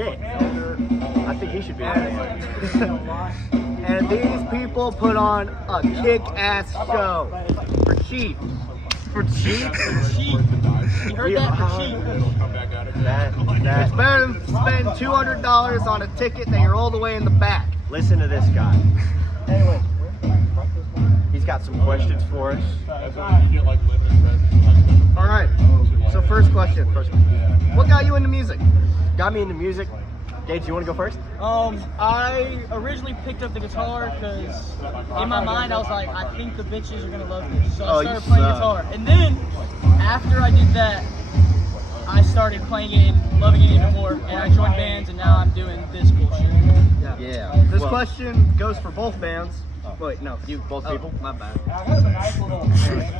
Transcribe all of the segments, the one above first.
shit. I think he should be in the band. And these people put on a kick-ass show for cheap. For cheap? Cheap. You heard that? For cheap. It's better than spend $200 on a ticket that you're all the way in the back. Listen to this guy. Anyway, he's got some questions for us. All right. So first question. What got you into music? Got me into music. Gage, you want to go first? I originally picked up the guitar because in my mind I was like, I think the bitches are gonna love this. So I started playing guitar. And then after I did that, I started playing it and loving it even more. And I joined bands and now I'm doing this bullshit. Yeah. This question goes for both bands. Wait, no, you Both people? My bad.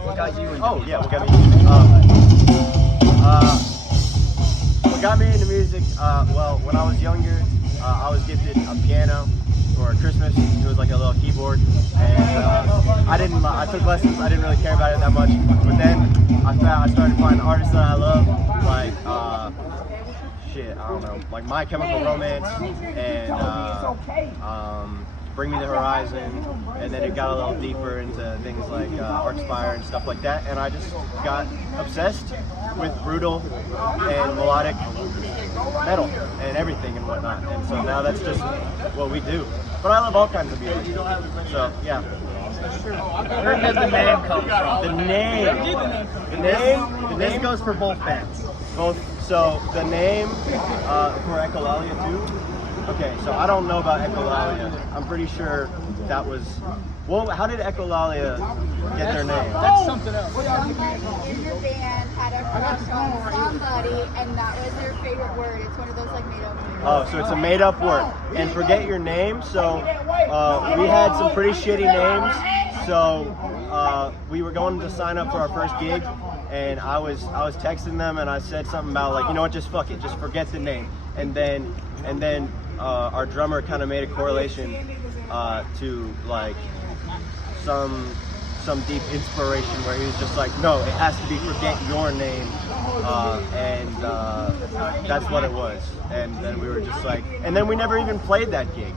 What got you into music? What got me what got me into music? Well, when I was younger, I was gifted a piano for Christmas. It was like a little keyboard, and I took lessons. I didn't really care about it that much, but then I started finding artists that I love, like I don't know, like My Chemical Romance and Bring Me the Horizon, and then it got a little deeper into things like Archspire and stuff like that, and I just got obsessed with brutal and melodic metal and everything and whatnot, and so now that's just what we do. But I love all kinds of music, so yeah. Where did the name come from? The name goes for both bands. So the name for Echolalia too. Okay, so I don't know about Echolalia. I'm pretty sure that was. Well, how did Echolalia get their name? That's something else. Somebody in your band had a crush on somebody, and that was their favorite word. It's one of those like made-up words. Oh, so it's a made-up word. And forget your name. So we had some pretty shitty names. So we were going to sign up for our first gig, and I was texting them, and I said something about like, you know what, just fuck it, just forget the name. And then our drummer kind of made a correlation to like some deep inspiration where he was just like, no, it has to be forget your name, and that's what it was. And then we were just like, and then we never even played that gig.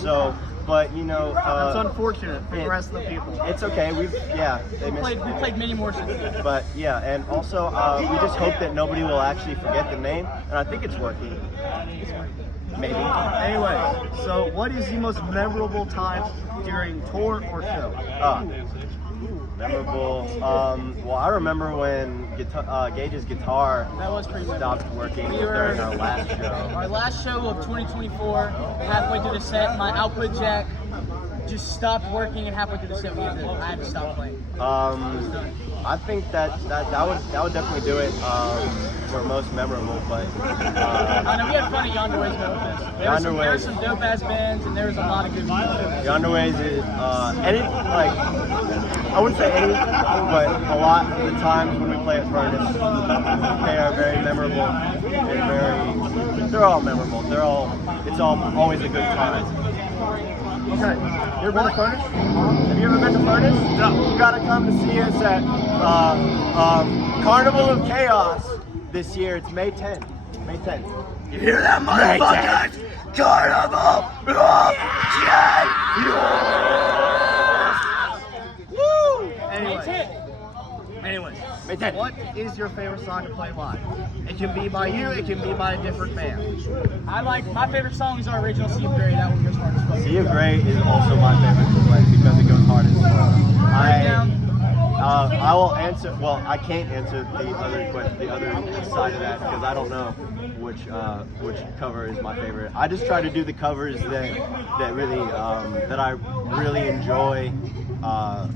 So, but you know, That's unfortunate for the rest of the people. it's okay. We played many more since then. But yeah, and also we just hope that nobody will actually forget the name, and I think it's working. Maybe. Anyway, so what is the most memorable time during tour or show? Memorable. Well, I remember when Gage's guitar stopped working during our last show. Our last show of 2024, halfway through the set, my output jack just stopped working, and halfway through the set, I had to stop playing. I think that would definitely do it for most memorable. But I know we had fun at Yonder Ways Metal Fest. There were some dope ass bands, and there was a lot of good music. Yonder Ways is I wouldn't say any, but a lot of the times when we play at Furnace, they are very memorable and they're all memorable. It's always a good time. Okay. You ever been to Furnace? Have you ever been to Furnace? No. You gotta come to see us at Carnival of Chaos this year. It's May 10th. May 10th. You hear that, motherfuckers? Carnival of Chaos! Anyways, May 10th. what is your favorite song to play live? It can be by you, it can be by a different band. My favorite songs are original Sea of Grey. That one goes hard as fuck. Sea of Grey is also my favorite to play because it goes hard as fuck. I will answer. Well, I can't answer the other side of that because I don't know which cover is my favorite. I just try to do the covers that really that I really enjoy. Well,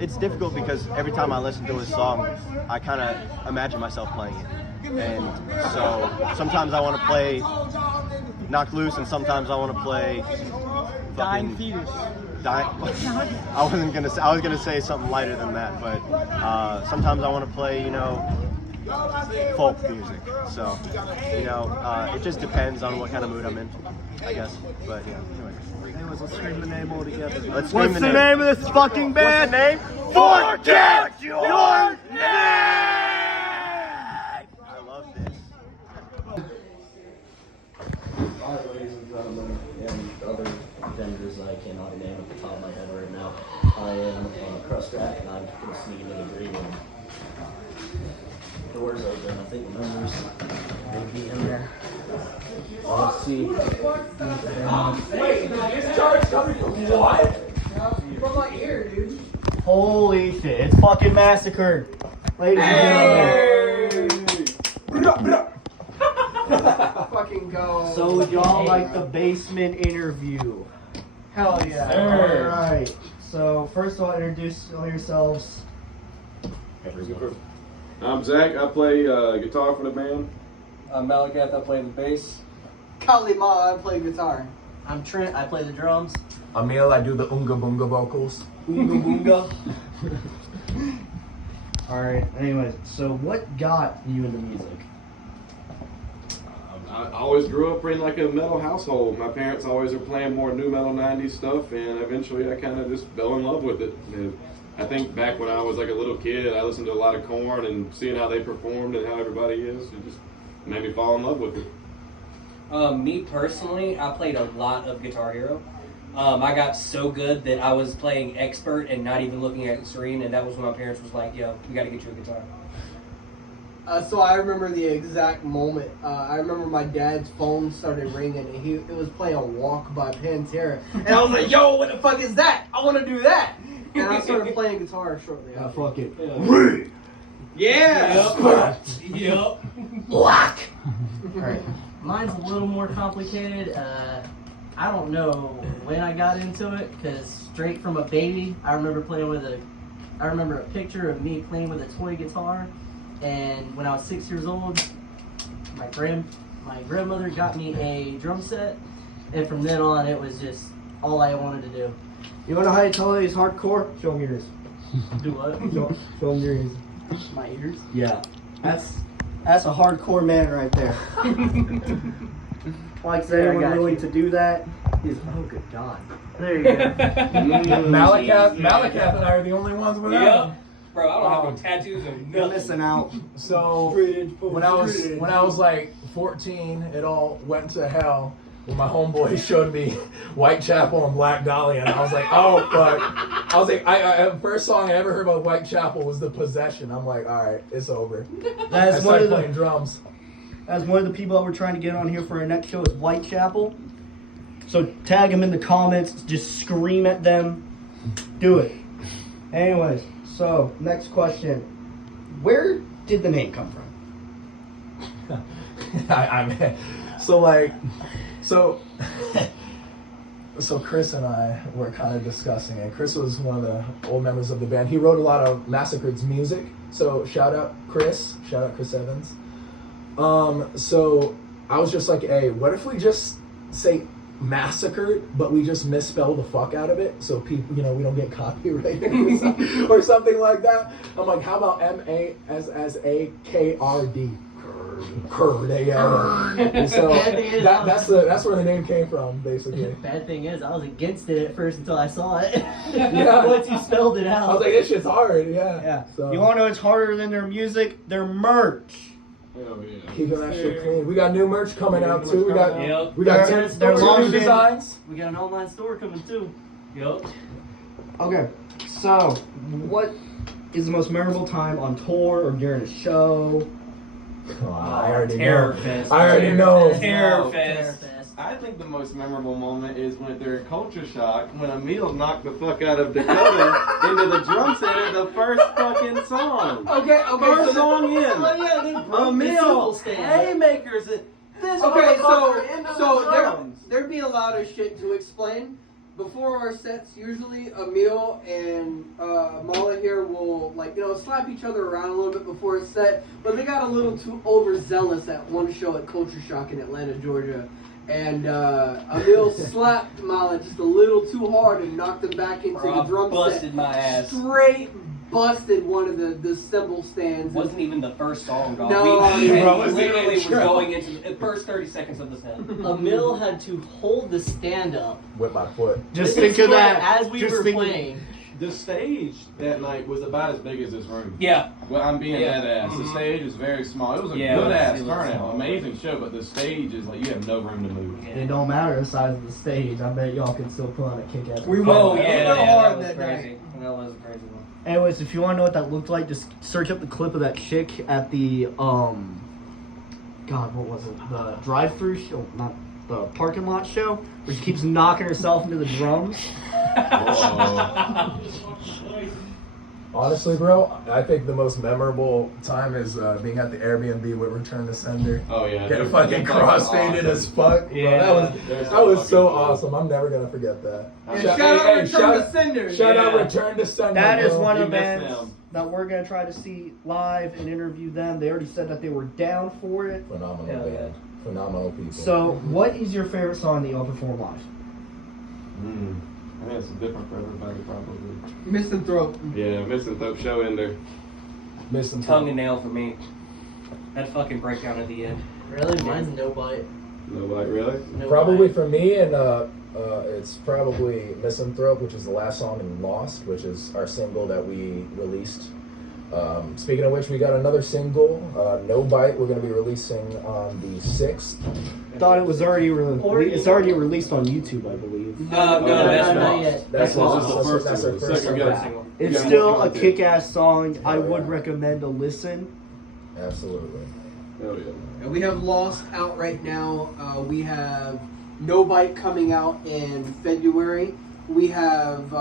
it's difficult because every time I listen to a song, I kind of imagine myself playing it, and so sometimes I want to play Knock Loose, and sometimes I want to play Dying Fetus. I was gonna say something lighter than that, but sometimes I want to play, folk music. So, it just depends on what kind of mood I'm in, I guess. But yeah, anyway. Anyways, let's scream the name all together. Let's scream What's the name of this fucking band? What's the name? Forget Your Name! I love this. cannot name at the top of my head right now. I am on a crust rack, and I'm going to sneak into the green room. Doors open. I think the members may be in there. So let's see. Wait, this charge coming from what? From my ear, dude. Holy shit, it's fucking Massakrd. Ladies and gentlemen. Fucking go. So would y'all like the basement interview? Hell yeah. Alright. So first of all, introduce yourselves. I'm Zach. I play guitar for the band. I'm Massakrd. I play the bass. Kalima, I play guitar. I'm Trent. I play the drums. Emil, I do the Unga Bunga vocals. Oonga boonga. Alright, anyways, so what got you into music? I always grew up in like a metal household. My parents always were playing more new metal 90s stuff, and eventually I kind of just fell in love with it. And I think back when I was like a little kid, I listened to a lot of Korn, and seeing how they performed and how everybody is, it just made me fall in love with it. Me personally, I played a lot of Guitar Hero. I got so good that I was playing expert and not even looking at the screen, and that was when my parents was like, yo, we gotta get you a guitar. So I remember the exact moment. I remember my dad's phone started ringing, and it was playing a Walk by Pantera. And I was like, yo, what the fuck is that? I want to do that. And I started playing guitar shortly after. Fuck it. Yeah! Yep. Black! Alright, mine's a little more complicated. I don't know when I got into it, because straight from a baby, I remember a picture of me playing with a toy guitar, and when I was 6 years old, my grandmother got me a drum set, and from then on, it was just all I wanted to do. You wanna know how you tell he's hardcore? Show him yours. Do what? Show him yours. My ears? Yeah. That's a hardcore man right there. Like There, I anyone got willing you. to do that? Oh, good God. There you go. Massakrd and I are the only ones without Yep. him. Bro, I don't have no tattoos or You're nothing. missing out. So when I was like 14, it all went to hell when my homeboy showed me Whitechapel and Black Dahlia, and I was like, oh fuck. I was like, the first song I ever heard about Whitechapel was The Possession. I'm like, all right, it's over. I That's one started of the playing drums. As one of the people that we're trying to get on here for our next show is Whitechapel. So tag them in the comments, just scream at them. Do it. Anyways, so next question. Where did the name come from? So Chris and I were kind of discussing it. Chris was one of the old members of the band. He wrote a lot of Massakrd's music. So shout out Chris Evans. So I was just like, hey, what if we just say Massakrd, but we just misspell the fuck out of it, so people, we don't get copyrighted or something like that. I'm like, how about M-A-S-S-A-K-R-D? Kurd. And so that's where the name came from, basically. Bad thing is, I was against it at first until I saw it. Yeah. Once you spelled it out. I was like, this shit's hard, yeah. Yeah. So You want to know what's harder than their music? Their merch. Hell yeah. keeping that shit clean. We got new merch coming out too. We got Yep. They're two long new designs. We got an online store coming too. Yep. Okay, so what is the most memorable time on tour or during a show? Oh, I already Terror know. Fest. I already know. Terror Fest. I think the most memorable moment is when during Culture Shock, when Emil knocked the fuck out of Dakota into the drum set at the first fucking song. Okay. First song in. Emil, stand. haymakers at this Okay, motherfucker into the so drums. there'd be a lot of shit to explain. Before our sets, usually Emil and Mala here will slap each other around a little bit before a set, but they got a little too overzealous at one show at Culture Shock in Atlanta, Georgia. And Emil slapped Mala just a little too hard and knocked him back into the drum busted set. my ass. Straight busted one of the cymbal stands. Wasn't even the first song, dog. No, we bro, it was the literally was intro. going into the first 30 seconds of the set. Emil had to hold the stand up With my foot. Just with his think of foot that as we Just were think- playing. The stage that night was about as big as this room. Yeah. Well, I'm being Yeah. dead ass. The stage is very small. It was a Yeah, good ass it was turnout, small. amazing show, but the stage is like you have no room to move. It don't matter the size of the stage. I bet y'all can still put on a kick-ass. We Oh will. yeah, We go that hard was that crazy. night. That was a crazy one. Anyways, if you want to know what that looked like, just search up the clip of that chick at the God, what was it? The drive-through show, not the parking lot show, where she keeps knocking herself into the drums. Honestly, bro, I think the most memorable time is being at the Airbnb with Return to Sender. Oh yeah, Getting they're fucking cross-faded as fuck. Bro. Yeah, that was so awesome. I'm never gonna forget that. And shout out Return to Sender. Shout out Return to Sender. That is bro. one of the You missed bands them. that we're gonna try to see live and interview them. They already said that they were down for it. Phenomenal Hell yeah. band. Phenomenal people. So, what is your favorite song that you'll perform live? I think it's different for everybody, probably. Misanthrope. Yeah, Misanthrope show ender. Missing Tongue and nail for me. That fucking breakdown at the end. Really? Mine's No Bite. Nobody really. No Probably Bite. for me, and it's probably Misanthrope, which is the last song in Lost, which is our single that we released. Speaking of which, we got another single, No Bite. We're going to be releasing on the 6th. Thought it was already it's already released on YouTube, I believe. No, that's not not. yet. That's Well, Lost. this is the first That's our single. first Second, single. we got a It's Yeah, still more a content. kick-ass song. I Hell would yeah. recommend a listen. Absolutely. Oh yeah. And we have Lost out right now. We have No Bite coming out in February. We have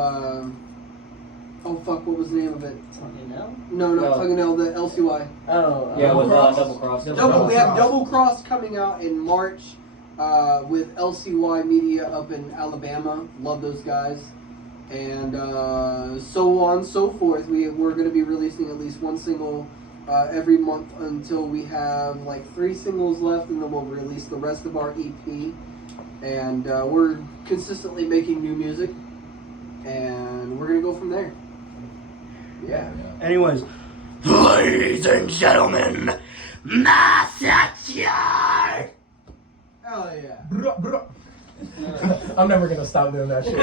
oh fuck, what was the name of it? You know? No, No. Fucking hell, the LCY. Oh. Yeah, with Cross. Double Cross. We have Double Cross coming out in March with LCY Media up in Alabama. Love those guys. And so on, so forth. We're going to be releasing at least one single every month until we have like 3 singles left, and then we'll release the rest of our EP. And we're consistently making new music, and we're going to go from there. Yeah. Anyways, ladies and gentlemen, Massakrd! Hell yeah. I'm never going to stop doing that shit.